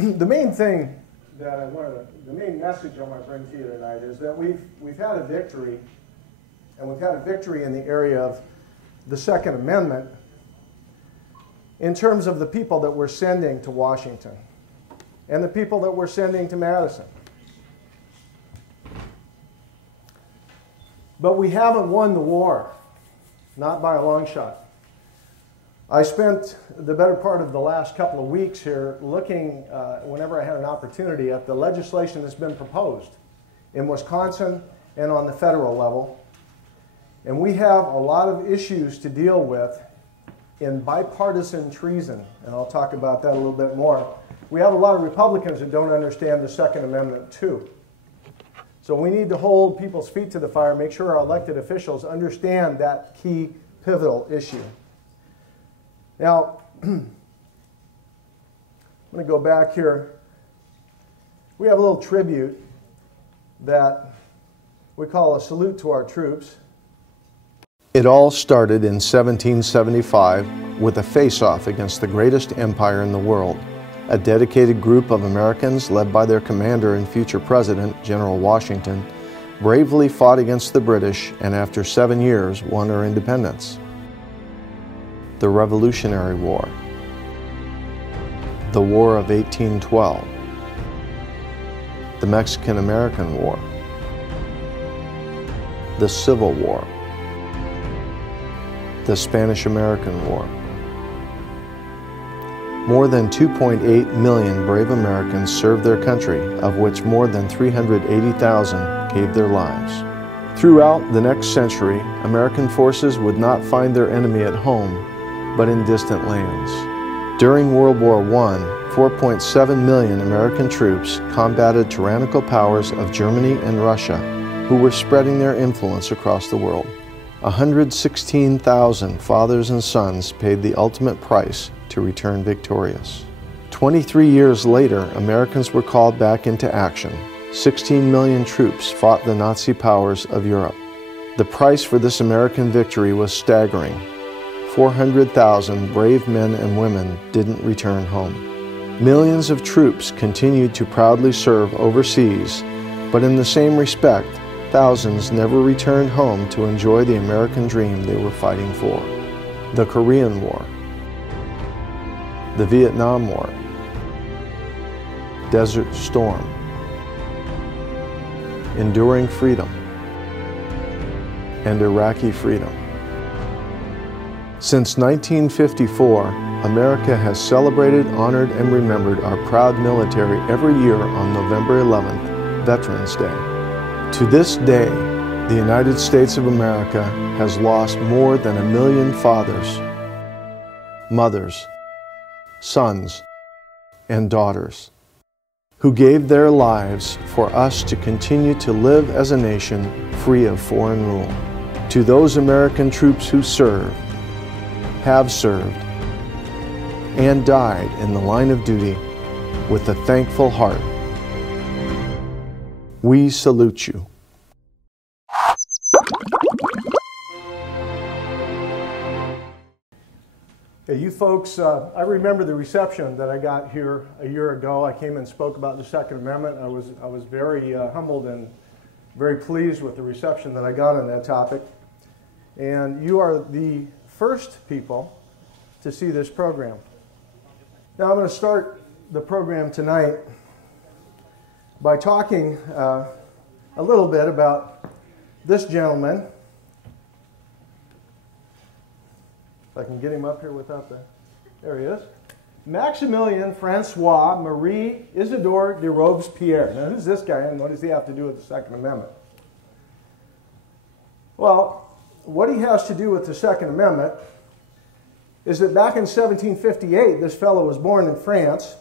the main thing that the main message I want to bring to you tonight is that we've had a victory, and we've had a victory in the area of the Second Amendment in terms of the people that we're sending to Washington and the people that we're sending to Madison. But we haven't won the war, not by a long shot. I spent the better part of the last couple of weeks here looking, whenever I had an opportunity, at the legislation that's been proposed in Wisconsin and on the federal level. And we have a lot of issues to deal with in bipartisan treason, and I'll talk about that a little bit more. We have a lot of Republicans that don't understand the Second Amendment too. So we need to hold people's feet to the fire, make sure our elected officials understand that key pivotal issue. Now, I'm going to go back here. We have a little tribute that we call a salute to our troops. It all started in 1775 with a face-off against the greatest empire in the world. A dedicated group of Americans, led by their commander and future president, General Washington, bravely fought against the British and after 7 years won our independence. The Revolutionary War, the War of 1812, the Mexican-American War, the Civil War, the Spanish-American War. More than 2.8 million brave Americans served their country, of which more than 380,000 gave their lives. Throughout the next century, American forces would not find their enemy at home, but in distant lands. During World War I, 4.7 million American troops combated tyrannical powers of Germany and Russia, who were spreading their influence across the world. 116,000 fathers and sons paid the ultimate price to return victorious. 23 years later, Americans were called back into action. 16 million troops fought the Nazi powers of Europe. The price for this American victory was staggering. 400,000 brave men and women didn't return home. Millions of troops continued to proudly serve overseas, but in the same respect, thousands never returned home to enjoy the American dream they were fighting for. The Korean War, the Vietnam War, Desert Storm, Enduring Freedom, and Iraqi Freedom. Since 1954, America has celebrated, honored, and remembered our proud military every year on November 11th, Veterans Day. To this day, the United States of America has lost more than 1 million fathers, mothers, sons, and daughters who gave their lives for us to continue to live as a nation free of foreign rule. To those American troops who served, have served, and died in the line of duty with a thankful heart, we salute you. Hey, you folks, I remember the reception that I got here a year ago. I came and spoke about the Second Amendment. I was very humbled and very pleased with the reception that I got on that topic. And you are the first people to see this program. Now I'm going to start the program tonight by talking a little bit about this gentleman. If I can get him up here without the... There he is. Maximilien Francois Marie Isidore de Robespierre. Now who's this guy and what does he have to do with the Second Amendment? Well, what he has to do with the Second Amendment is that back in 1758, this fellow was born in France.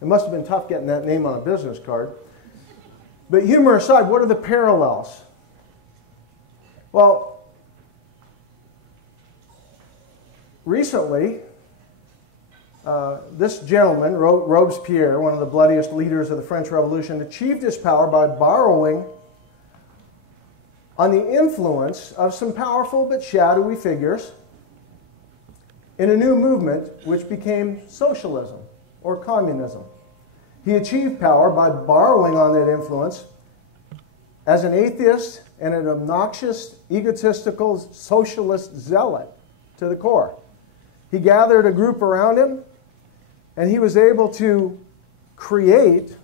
It must have been tough getting that name on a business card. But humor aside, what are the parallels? Well, recently, this gentleman, Robespierre, one of the bloodiest leaders of the French Revolution, achieved his power by borrowing on the influence of some powerful but shadowy figures in a new movement which became socialism, or communism. He achieved power by borrowing on that influence as an atheist and an obnoxious, egotistical socialist zealot to the core. He gathered a group around him, and he was able to create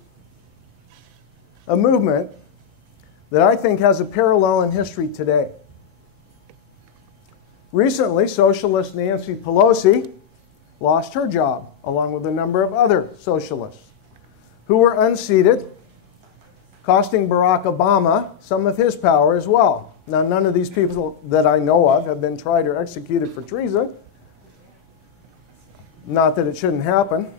a movement that I think has a parallel in history today. Recently, socialist Nancy Pelosi lost her job, along with a number of other socialists who were unseated, costing Barack Obama some of his power as well. Now, none of these people that I know of have been tried or executed for treason. Not that it shouldn't happen.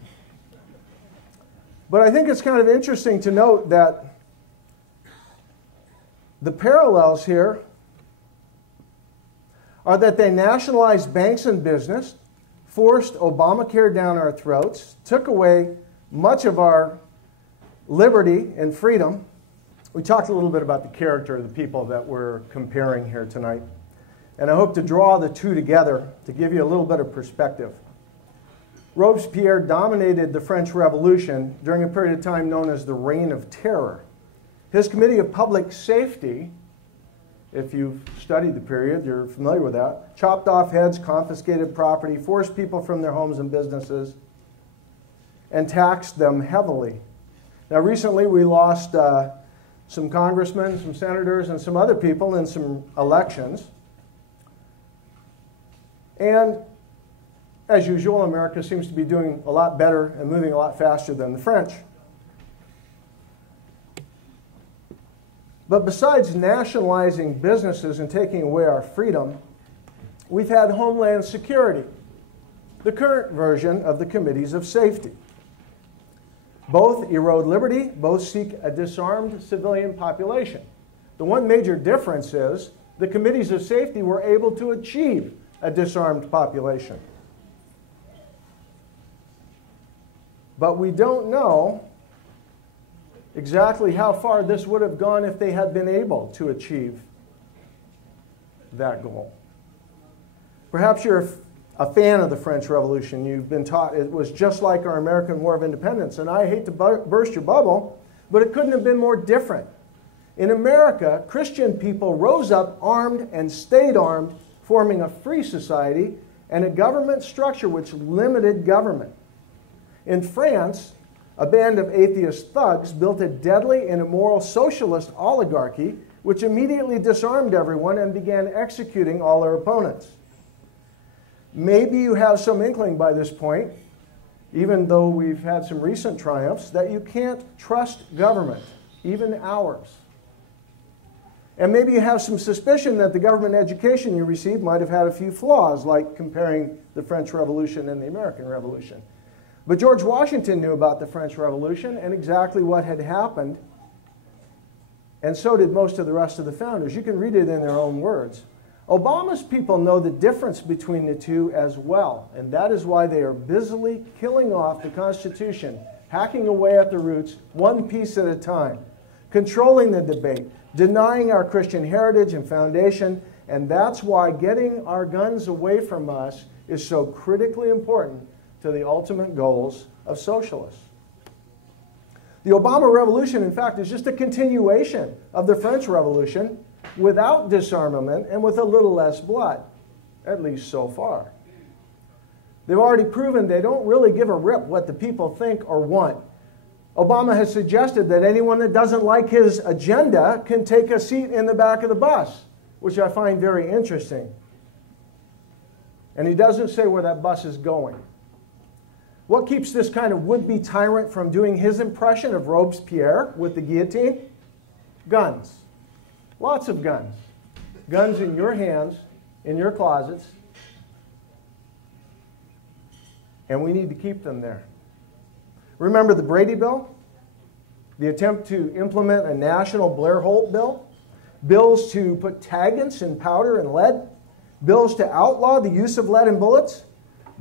But I think it's kind of interesting to note that the parallels here are that they nationalized banks and business, forced Obamacare down our throats, took away much of our liberty and freedom. We talked a little bit about the character of the people that we're comparing here tonight. And I hope to draw the two together to give you a little bit of perspective. Robespierre dominated the French Revolution during a period of time known as the Reign of Terror. His Committee of Public Safety, if you've studied the period, you're familiar with that, chopped off heads, confiscated property, forced people from their homes and businesses, and taxed them heavily. Now, recently we lost some congressmen, some senators, and some other people in some elections. And as usual, America seems to be doing a lot better and moving a lot faster than the French. But besides nationalizing businesses and taking away our freedom, we've had Homeland Security, the current version of the Committees of Safety. Both erode liberty, both seek a disarmed civilian population. The one major difference is the Committees of Safety were able to achieve a disarmed population. But we don't know exactly how far this would have gone if they had been able to achieve that goal. Perhaps you're a fan of the French Revolution. You've been taught it was just like our American War of Independence. And I hate to burst your bubble, but it couldn't have been more different. In America, Christian people rose up armed and stayed armed, forming a free society and a government structure which limited government. In France, a band of atheist thugs built a deadly and immoral socialist oligarchy which immediately disarmed everyone and began executing all their opponents. Maybe you have some inkling by this point, even though we've had some recent triumphs, that you can't trust government, even ours. And maybe you have some suspicion that the government education you received might have had a few flaws, like comparing the French Revolution and the American Revolution. But George Washington knew about the French Revolution and exactly what had happened, and so did most of the rest of the founders. You can read it in their own words. Obama's people know the difference between the two as well, and that is why they are busily killing off the Constitution, hacking away at the roots, one piece at a time, controlling the debate, denying our Christian heritage and foundation, and that's why getting our guns away from us is so critically important to the ultimate goals of socialists. The Obama Revolution, in fact, is just a continuation of the French Revolution without disarmament and with a little less blood, at least so far. They've already proven they don't really give a rip what the people think or want. Obama has suggested that anyone that doesn't like his agenda can take a seat in the back of the bus, which I find very interesting. And he doesn't say where that bus is going. What keeps this kind of would-be tyrant from doing his impression of Robespierre with the guillotine? Guns. Lots of guns. Guns in your hands, in your closets. And we need to keep them there. Remember the Brady Bill? The attempt to implement a national Blair Holt bill? Bills to put taggants in powder and lead? Bills to outlaw the use of lead in bullets?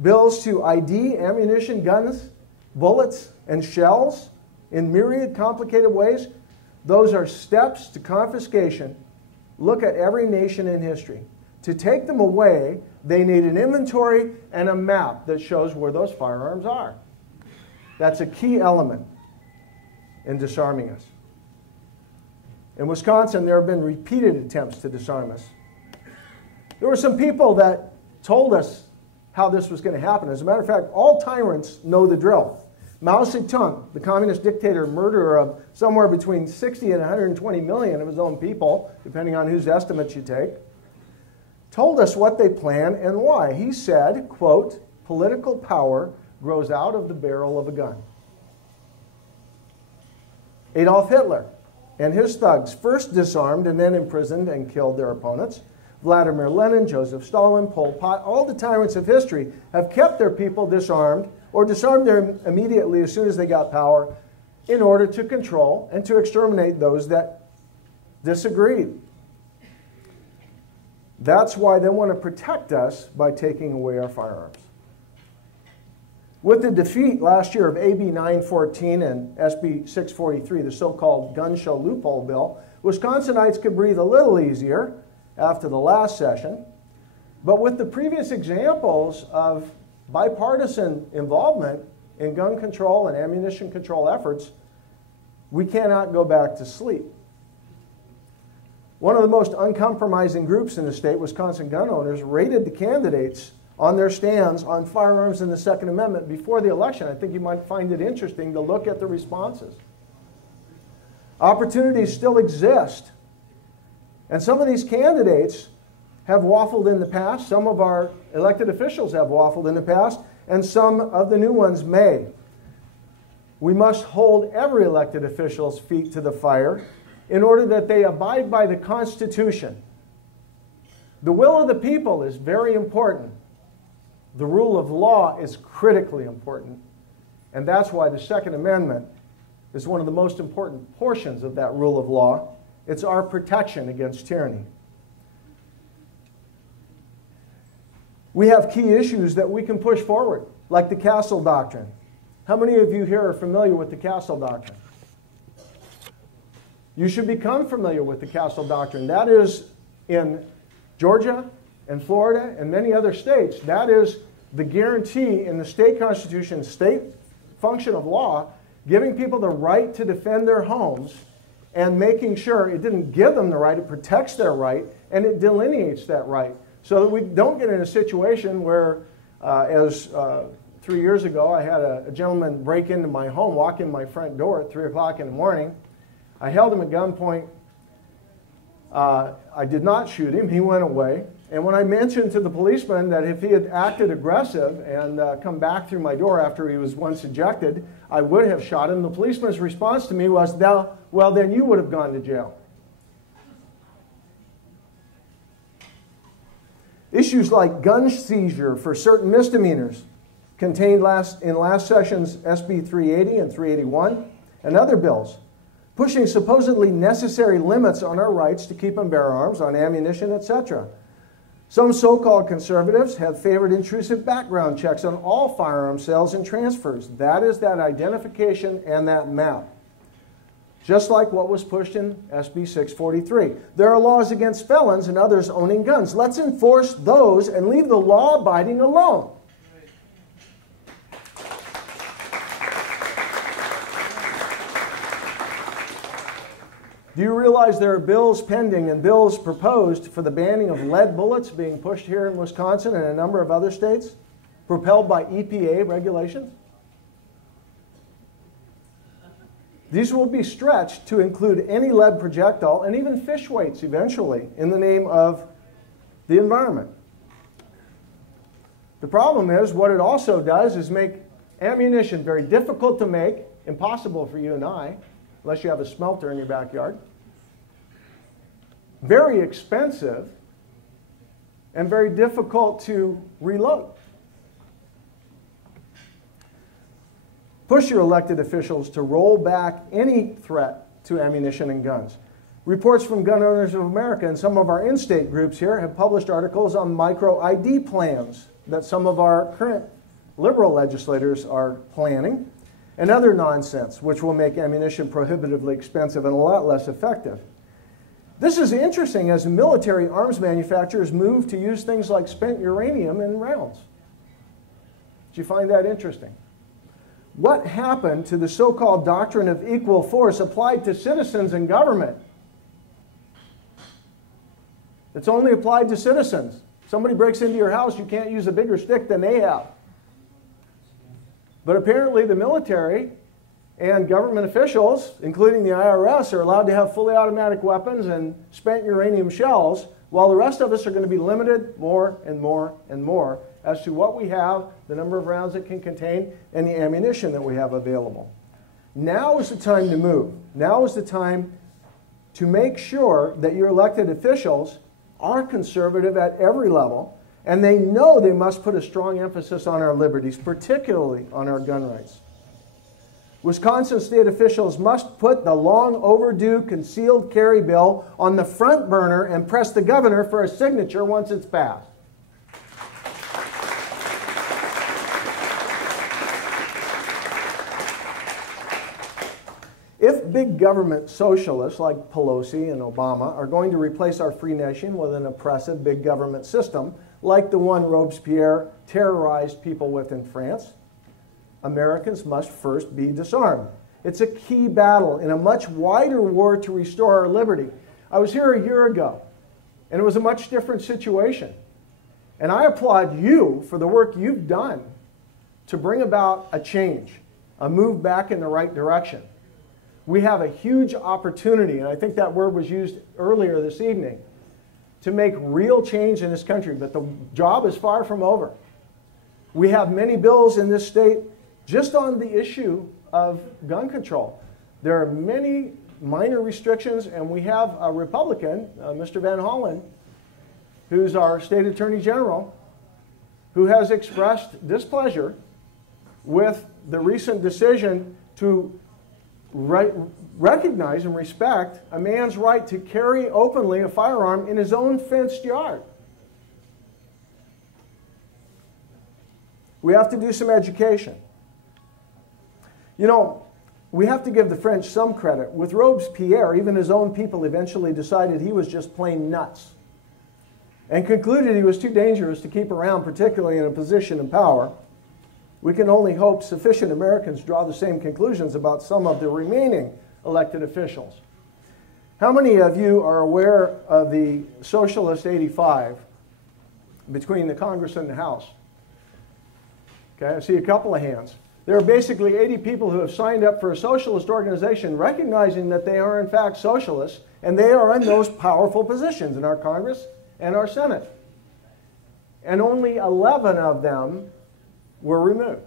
Bills to ID ammunition, guns, bullets, and shells in myriad complicated ways? Those are steps to confiscation. Look at every nation in history. To take them away, they need an inventory and a map that shows where those firearms are. That's a key element in disarming us. In Wisconsin, there have been repeated attempts to disarm us. There were some people that told us how this was going to happen. As a matter of fact, all tyrants know the drill. Mao Zedong, the communist dictator, murderer of somewhere between 60 and 120 million of his own people, depending on whose estimates you take, told us what they planned and why. He said, quote, "Political power grows out of the barrel of a gun." Adolf Hitler and his thugs first disarmed and then imprisoned and killed their opponents. Vladimir Lenin, Joseph Stalin, Pol Pot, all the tyrants of history have kept their people disarmed or disarmed them immediately as soon as they got power in order to control and to exterminate those that disagreed. That's why they want to protect us by taking away our firearms. With the defeat last year of AB 914 and SB 643, the so-called gun show loophole bill, Wisconsinites could breathe a little easier after the last session. But with the previous examples of bipartisan involvement in gun control and ammunition control efforts, we cannot go back to sleep. One of the most uncompromising groups in the state, Wisconsin gun owners, rated the candidates on their stands on firearms and the Second Amendment before the election. I think you might find it interesting to look at the responses. Opportunities still exist. And some of these candidates have waffled in the past. Some of our elected officials have waffled in the past, and some of the new ones may. We must hold every elected official's feet to the fire in order that they abide by the Constitution. The will of the people is very important. The rule of law is critically important. And that's why the Second Amendment is one of the most important portions of that rule of law. It's our protection against tyranny. We have key issues that we can push forward, like the Castle Doctrine. How many of you here are familiar with the Castle Doctrine? You should become familiar with the Castle Doctrine. That is in Georgia and Florida and many other states. That is the guarantee in the state constitution, state function of law, giving people the right to defend their homes and making sure it didn't give them the right, it protects their right, and it delineates that right. So that we don't get in a situation where, 3 years ago, I had a gentleman break into my home, walk in my front door at 3 o'clock in the morning. I held him at gunpoint. I did not shoot him. He went away. And when I mentioned to the policeman that if he had acted aggressive and come back through my door after he was once ejected, I would have shot him, the policeman's response to me was, well, then you would have gone to jail. Issues like gun seizure for certain misdemeanors contained in last session's SB 380 and 381 and other bills, pushing supposedly necessary limits on our rights to keep and bear arms, on ammunition, etc. Some so-called conservatives have favored intrusive background checks on all firearm sales and transfers. That is that identification and that map. Just like what was pushed in SB 643. There are laws against felons and others owning guns. Let's enforce those and leave the law-abiding alone. Do you realize there are bills pending and bills proposed for the banning of lead bullets being pushed here in Wisconsin and a number of other states, propelled by EPA regulations? These will be stretched to include any lead projectile and even fish weights eventually in the name of the environment. The problem is what it also does is make ammunition very difficult to make, impossible for you and I, unless you have a smelter in your backyard, very expensive, and very difficult to reload. Push your elected officials to roll back any threat to ammunition and guns. Reports from Gun Owners of America and some of our in-state groups here have published articles on micro-ID plans that some of our current liberal legislators are planning, and other nonsense which will make ammunition prohibitively expensive and a lot less effective. This is interesting as military arms manufacturers move to use things like spent uranium in rounds. Did you find that interesting? what happened to the so-called doctrine of equal force applied to citizens in government? It's only applied to citizens. Somebody breaks into your house, you can't use a bigger stick than they have. But apparently the military and government officials, including the IRS, are allowed to have fully automatic weapons and spent uranium shells, while the rest of us are going to be limited more and more and more as to what we have, the number of rounds it can contain, and the ammunition that we have available. Now is the time to move. Now is the time to make sure that your elected officials are conservative at every level, and they know they must put a strong emphasis on our liberties, particularly on our gun rights. Wisconsin state officials must put the long overdue concealed carry bill on the front burner and press the governor for a signature once it's passed. If big government socialists like Pelosi and Obama are going to replace our free nation with an oppressive big government system like the one Robespierre terrorized people with in France, Americans must first be disarmed. It's a key battle in a much wider war to restore our liberty. I was here a year ago, and it was a much different situation. And I applaud you for the work you've done to bring about a change, a move back in the right direction. We have a huge opportunity, and I think that word was used earlier this evening, to make real change in this country, but the job is far from over. We have many bills in this state just on the issue of gun control. There are many minor restrictions, and we have a Republican, Mr. Van Hollen, who's our state attorney general, who has expressed displeasure with the recent decision to recognize and respect a man's right to carry openly a firearm in his own fenced yard. We have to do some education. You know, we have to give the French some credit. With Robespierre, even his own people eventually decided he was just plain nuts and concluded he was too dangerous to keep around, particularly in a position of power. We can only hope sufficient Americans draw the same conclusions about some of the remaining elected officials. How many of you are aware of the Socialist 85 between the Congress and the House? Okay, I see a couple of hands. There are basically 80 people who have signed up for a socialist organization recognizing that they are in fact socialists, and they are in those powerful positions in our Congress and our Senate. And only 11 of them were removed.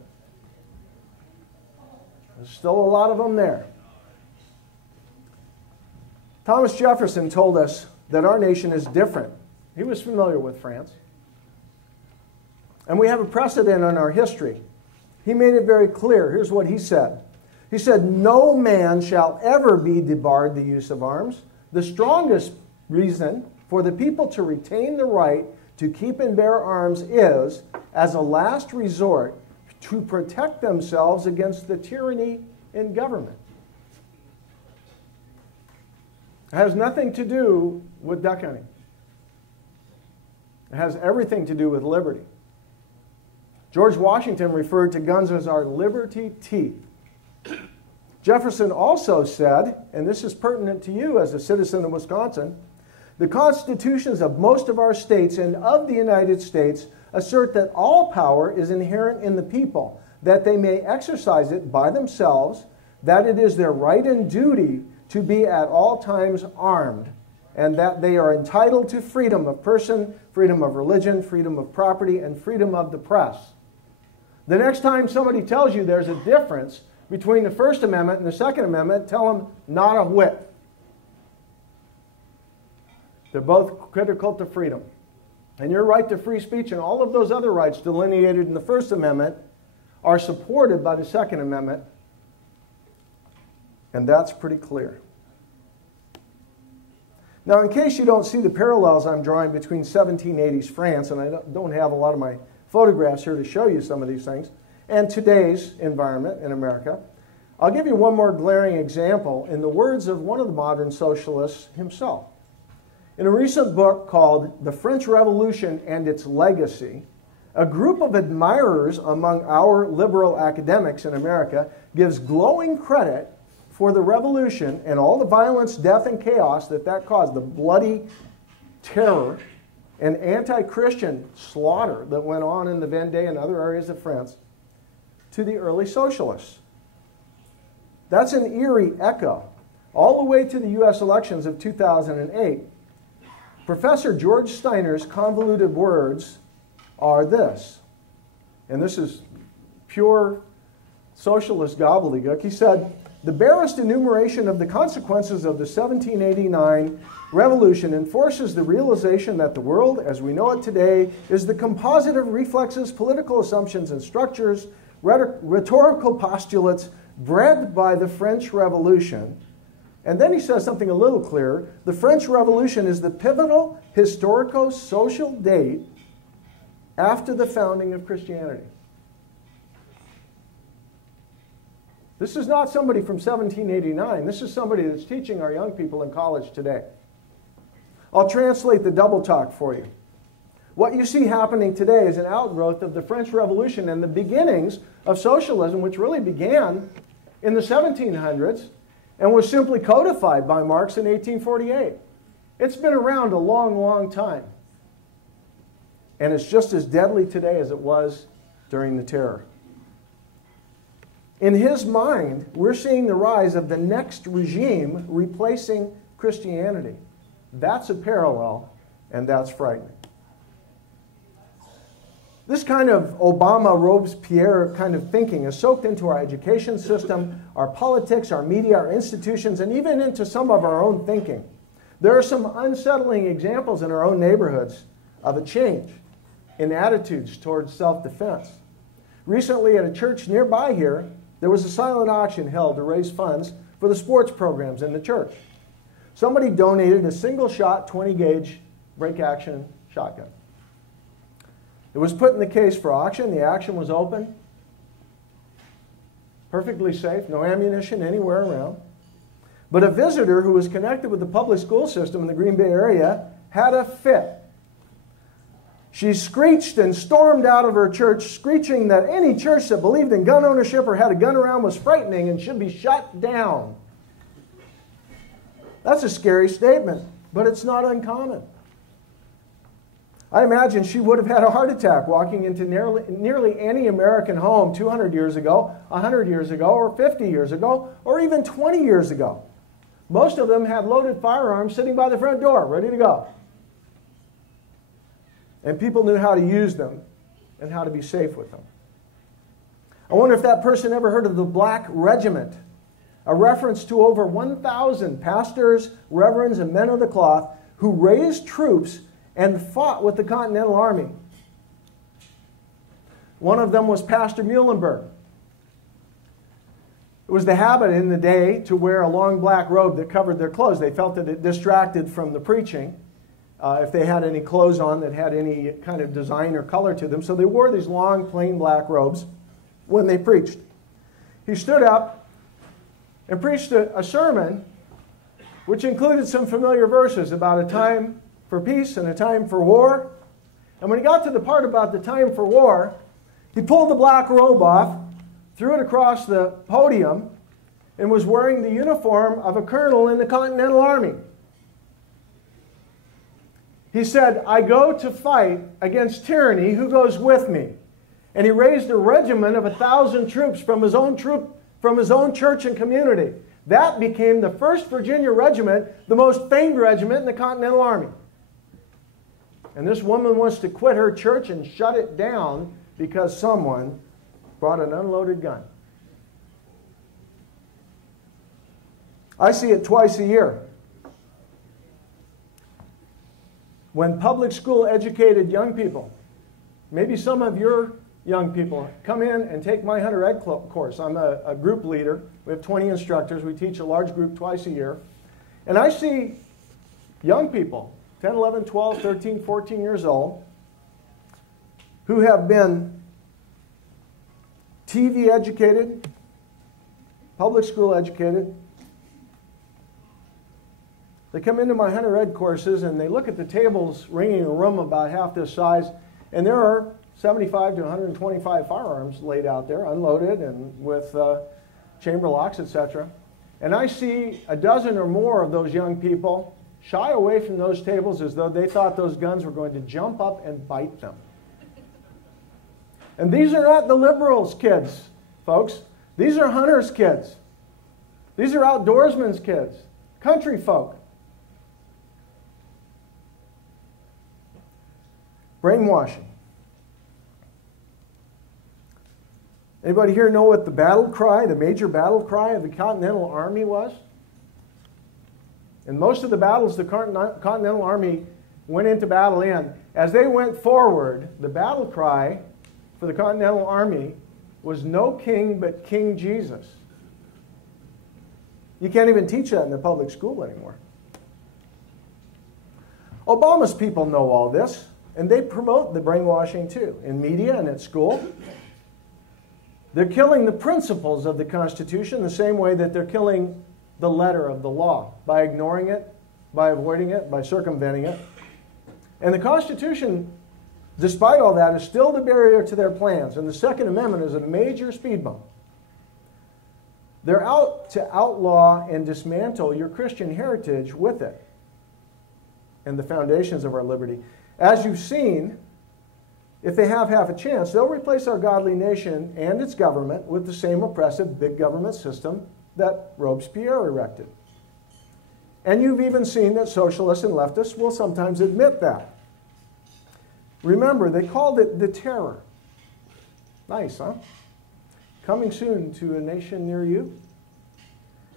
There's still a lot of them there. Thomas Jefferson told us that our nation is different. He was familiar with France. And we have a precedent in our history. He made it very clear. Here's what he said. He said, "No man shall ever be debarred the use of arms. The strongest reason for the people to retain the right to keep and bear arms is, as a last resort, to protect themselves against the tyranny in government." It has nothing to do with duck hunting. It has everything to do with liberty. George Washington referred to guns as our liberty teeth. Jefferson also said, and this is pertinent to you as a citizen of Wisconsin, "The constitutions of most of our states and of the United States assert that all power is inherent in the people, that they may exercise it by themselves, that it is their right and duty to be at all times armed, and that they are entitled to freedom of person, freedom of religion, freedom of property, and freedom of the press." The next time somebody tells you there's a difference between the First Amendment and the Second Amendment, tell them not a whit. They're both critical to freedom. And your right to free speech and all of those other rights delineated in the First Amendment are supported by the Second Amendment, and that's pretty clear. Now, in case you don't see the parallels I'm drawing between 1780s France, and I don't have a lot of my photographs here to show you some of these things, and today's environment in America, I'll give you one more glaring example in the words of one of the modern socialists himself. In a recent book called The French Revolution and Its Legacy, A group of admirers among our liberal academics in America gives glowing credit for the revolution and all the violence, death, and chaos that caused, the bloody terror and anti-Christian slaughter that went on in the Vendée and other areas of France, to the early socialists. That's an eerie echo. All the way to the U.S. elections of 2008, Professor George Steiner's convoluted words are this, and this is pure socialist gobbledygook. He said, "The barest enumeration of the consequences of the 1789 revolution enforces the realization that the world as we know it today is the composite of reflexes, political assumptions and structures, rhetorical postulates bred by the French Revolution." And then he says something a little clearer. The French Revolution is the pivotal historico-social date after the founding of Christianity. This is not somebody from 1789. This is somebody that's teaching our young people in college today. I'll translate the double talk for you. What you see happening today is an outgrowth of the French Revolution and the beginnings of socialism, which really began in the 1700s and was simply codified by Marx in 1848. It's been around a long, long time. And it's just as deadly today as it was during the terror. In his mind, we're seeing the rise of the next regime replacing Christianity. That's a parallel, and that's frightening. This kind of Obama, Robespierre kind of thinking is soaked into our education system, our politics, our media, our institutions, and even into some of our own thinking. There are some unsettling examples in our own neighborhoods of a change in attitudes towards self-defense. Recently at a church nearby here, there was a silent auction held to raise funds for the sports programs in the church. Somebody donated a single-shot 20-gauge break-action shotgun. It was put in the case for auction. The auction was open. Perfectly safe, no ammunition anywhere around. But a visitor who was connected with the public school system in the Green Bay area had a fit. She screeched and stormed out of her church, screeching that any church that believed in gun ownership or had a gun around was frightening and should be shut down. That's a scary statement, but it's not uncommon. I imagine she would have had a heart attack walking into nearly any American home 200 years ago, 100 years ago, or 50 years ago, or even 20 years ago. Most of them had loaded firearms sitting by the front door, ready to go. And people knew how to use them and how to be safe with them. I wonder if that person ever heard of the Black Regiment, a reference to over 1,000 pastors, reverends, and men of the cloth who raised troops and fought with the Continental Army. One of them was Pastor Muhlenberg. It was the habit in the day to wear a long black robe that covered their clothes. They felt that it distracted from the preaching if they had any clothes on that had any kind of design or color to them. So they wore these long, plain black robes when they preached. He stood up and preached a sermon which included some familiar verses about a time for peace and a time for war. And when he got to the part about the time for war, he pulled the black robe off, threw it across the podium, and was wearing the uniform of a colonel in the Continental Army. He said, "I go to fight against tyranny. Who goes with me?" And he raised a regiment of 1,000 troops from his own church and community. That became the 1st Virginia Regiment, the most famed regiment in the Continental Army. And this woman wants to quit her church and shut it down because someone brought an unloaded gun. I see it twice a year. When public school educated young people, maybe some of your young people, come in and take my Hunter Ed course. I'm a group leader. We have 20 instructors. We teach a large group twice a year. And I see young people, 10, 11, 12, 13, 14 years old, who have been TV educated, public school educated. They come into my Hunter Ed courses and they look at the tables ringing a room about half this size, and there are 75 to 125 firearms laid out there, unloaded and with chamber locks, etc. And I see a dozen or more of those young people shy away from those tables as though they thought those guns were going to jump up and bite them. And these are not the liberals' kids, folks. These are hunters' kids. These are outdoorsmen's kids, country folk. Brainwashing. Anybody here know what the battle cry, the major battle cry of the Continental Army was? In most of the battles the Continental Army went into battle in, as they went forward, the battle cry for the Continental Army was "No king but King Jesus." You can't even teach that in the public school anymore. Obama's people know all this, and they promote the brainwashing too, in media and at school. They're killing the principles of the Constitution the same way that they're killing the letter of the law, by ignoring it, by avoiding it, by circumventing it. And the Constitution, despite all that, is still the barrier to their plans. And the Second Amendment is a major speed bump. They're out to outlaw and dismantle your Christian heritage with it and the foundations of our liberty. As you've seen, if they have half a chance, they'll replace our godly nation and its government with the same oppressive big government system that Robespierre erected. And you've even seen that socialists and leftists will sometimes admit that. Remember, they called it the terror. Nice, huh? Coming soon to a nation near you.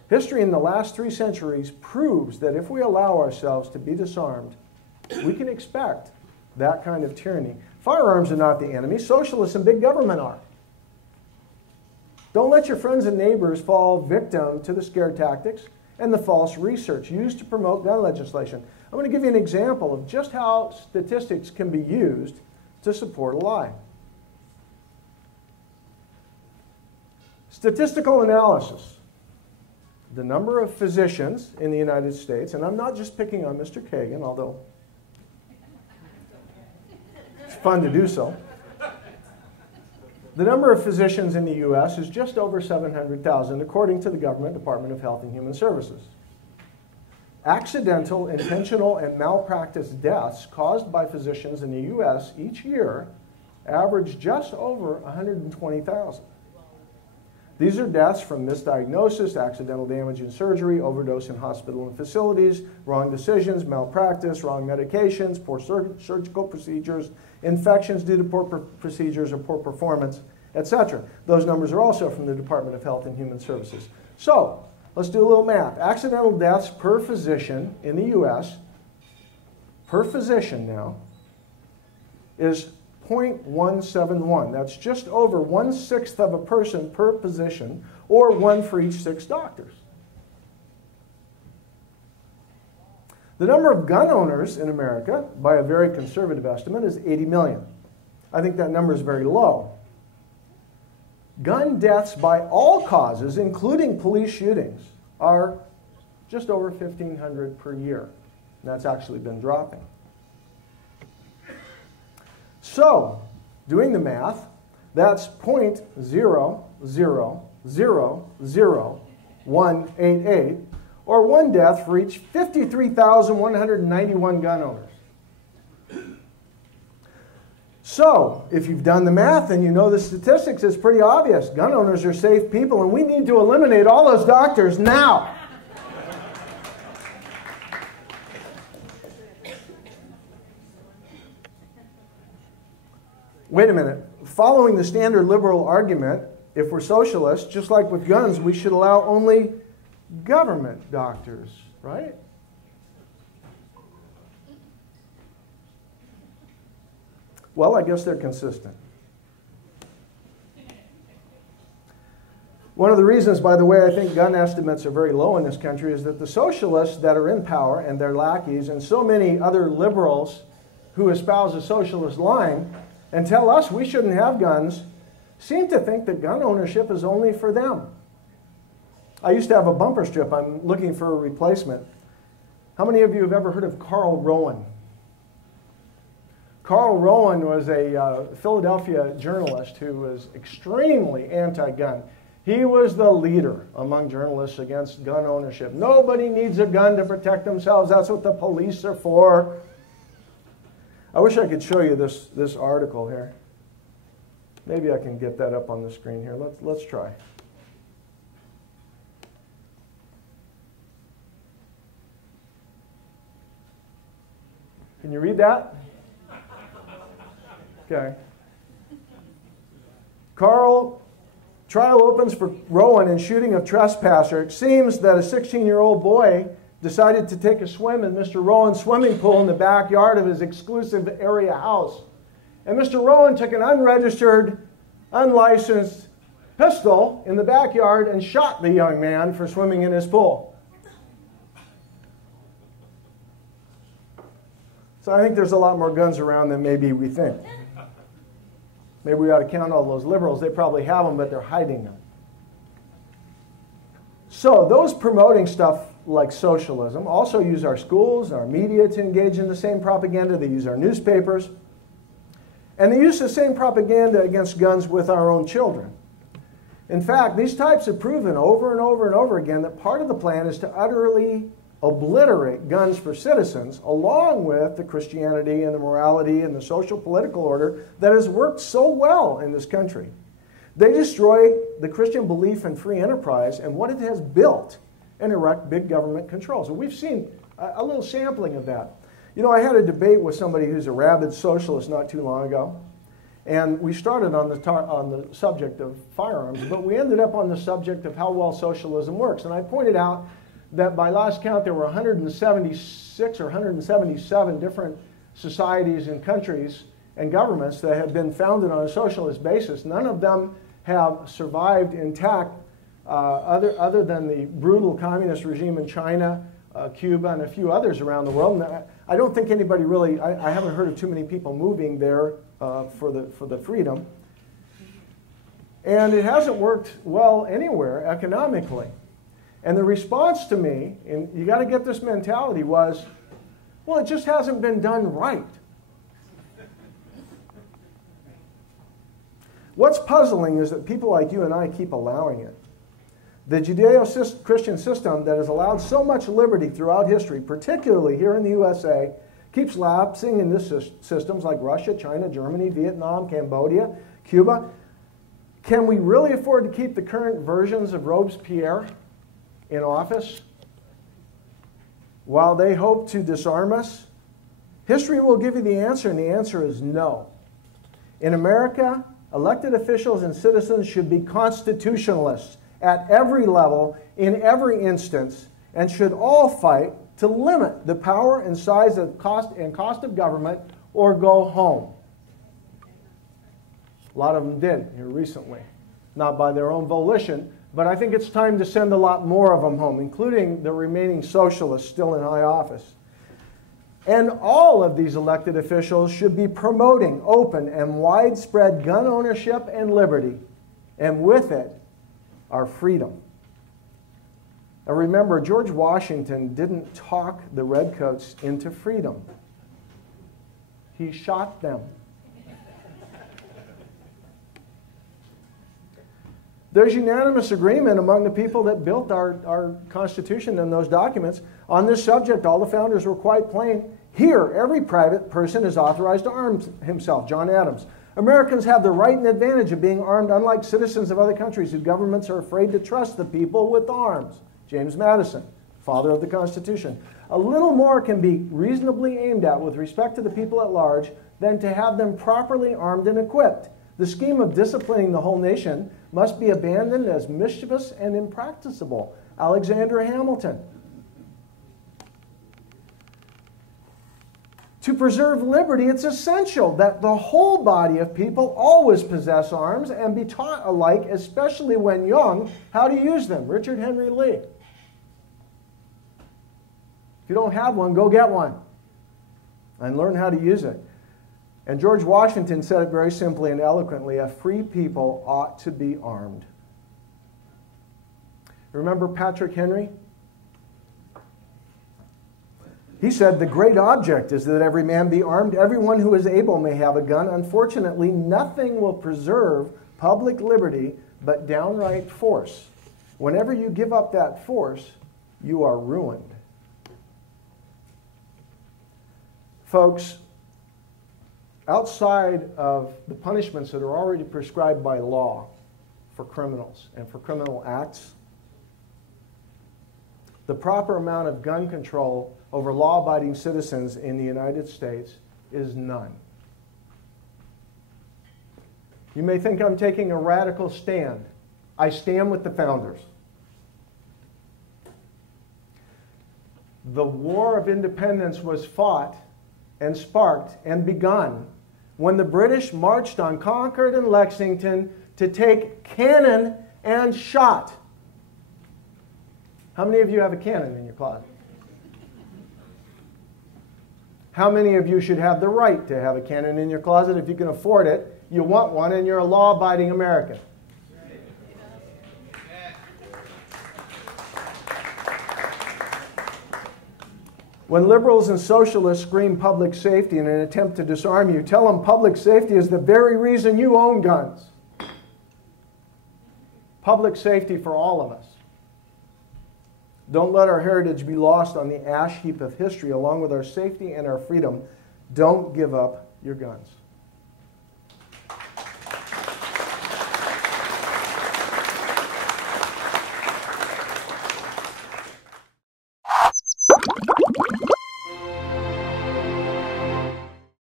History in the last 3 centuries proves that if we allow ourselves to be disarmed, we can expect that kind of tyranny. Firearms are not the enemy. Socialists and big government are. Don't let your friends and neighbors fall victim to the scare tactics and the false research used to promote gun legislation. I'm going to give you an example of just how statistics can be used to support a lie. Statistical analysis. The number of physicians in the United States, and I'm not just picking on Mr. Kagan, although it's fun to do so. The number of physicians in the U.S. is just over 700,000, according to the Government Department of Health and Human Services. Accidental, intentional, and malpractice deaths caused by physicians in the U.S. each year average just over 120,000. These are deaths from misdiagnosis, accidental damage in surgery, overdose in hospital and facilities, wrong decisions, malpractice, wrong medications, poor surgical procedures, infections due to poor procedures or poor performance, etc. Those numbers are also from the Department of Health and Human Services. So, let's do a little math. Accidental deaths per physician in the U.S., per physician now, is 0.171. That's just over 1/6 of a person per physician, or 1 for each 6 doctors. The number of gun owners in America, by a very conservative estimate, is 80 million. I think that number is very low. Gun deaths by all causes, including police shootings, are just over 1,500 per year. And that's actually been dropping. So, doing the math, that's 0.0000188, or 1 death for each 53,191 gun owners. So, if you've done the math and you know the statistics, it's pretty obvious. Gun owners are safe people, and we need to eliminate all those doctors now. Wait a minute. Following the standard liberal argument, if we're socialists, just like with guns, we should allow only government doctors, right? Well, I guess they're consistent. One of the reasons, by the way, I think gun estimates are very low in this country is that the socialists that are in power and their lackeys and so many other liberals who espouse a socialist line and tell us we shouldn't have guns seem to think that gun ownership is only for them. I used to have a bumper strip. I'm looking for a replacement. How many of you have ever heard of Carl Rowan? Carl Rowan was a Philadelphia journalist who was extremely anti-gun. He was the leader among journalists against gun ownership. Nobody needs a gun to protect themselves. That's what the police are for. I wish I could show you this article here. Maybe I can get that up on the screen here. Let's try. Can you read that? Okay. Trial opens for Rowan in shooting of trespasser. It seems that a 16-year-old boy decided to take a swim in Mr. Rowan's swimming pool in the backyard of his exclusive area house. And Mr. Rowan took an unregistered, unlicensed pistol in the backyard and shot the young man for swimming in his pool. So I think there's a lot more guns around than maybe we think. Maybe we ought to count all those liberals. They probably have them, but they're hiding them. So those promoting stuff like socialism also use our schools, our media to engage in the same propaganda. They use our newspapers. And they use the same propaganda against guns with our own children. In fact, these types have proven over and over and over again that part of the plan is to utterly obliterate guns for citizens, along with the Christianity and the morality and the social political order that has worked so well in this country. They destroy the Christian belief in free enterprise and what it has built and erect big government control. So we've seen a little sampling of that. You know, I had a debate with somebody who's a rabid socialist not too long ago, and we started on the subject of firearms, but we ended up on the subject of how well socialism works. And I pointed out that by last count there were 176 or 177 different societies and countries and governments that have been founded on a socialist basis. None of them have survived intact other than the brutal communist regime in China, Cuba, and a few others around the world. And I don't think anybody really, I haven't heard of too many people moving there for the freedom. And it hasn't worked well anywhere economically. And the response to me, and you got to get this mentality, was, well, it just hasn't been done right. What's puzzling is that people like you and I keep allowing it. The Judeo-Christian system that has allowed so much liberty throughout history, particularly here in the USA, keeps lapsing in these systems like Russia, China, Germany, Vietnam, Cambodia, Cuba. Can we really afford to keep the current versions of Robespierre in office while they hope to disarm us? History will give you the answer, and the answer is no. In America, elected officials and citizens should be constitutionalists at every level, in every instance, and should all fight to limit the power and size of cost of government or go home. A lot of them did here recently, not by their own volition, but I think it's time to send a lot more of them home, including the remaining socialists still in high office. And all of these elected officials should be promoting open and widespread gun ownership and liberty, and with it, our freedom. Now remember, George Washington didn't talk the redcoats into freedom. He shot them. There's unanimous agreement among the people that built our Constitution and those documents. On this subject, all the founders were quite plain. Here, every private person is authorized to arm himself. John Adams. Americans have the right and advantage of being armed, unlike citizens of other countries whose governments are afraid to trust the people with arms. James Madison, father of the Constitution. A little more can be reasonably aimed at with respect to the people at large than to have them properly armed and equipped. The scheme of disciplining the whole nation must be abandoned as mischievous and impracticable. Alexander Hamilton. To preserve liberty, it's essential that the whole body of people always possess arms and be taught alike, especially when young, how to use them. Richard Henry Lee. If you don't have one, go get one and learn how to use it. And George Washington said it very simply and eloquently, a free people ought to be armed. Remember Patrick Henry? He said, the great object is that every man be armed. Everyone who is able may have a gun. Unfortunately, nothing will preserve public liberty but downright force. Whenever you give up that force, you are ruined. Folks, outside of the punishments that are already prescribed by law for criminals and for criminal acts, the proper amount of gun control over law-abiding citizens in the United States is none. You may think I'm taking a radical stand. I stand with the founders. The War of Independence was fought and sparked and begun when the British marched on Concord and Lexington to take cannon and shot. How many of you have a cannon in your closet? How many of you should have the right to have a cannon in your closet if you can afford it? You want one and you're a law-abiding American. When liberals and socialists scream public safety in an attempt to disarm you, tell them public safety is the very reason you own guns. Public safety for all of us. Don't let our heritage be lost on the ash heap of history along with our safety and our freedom. Don't give up your guns.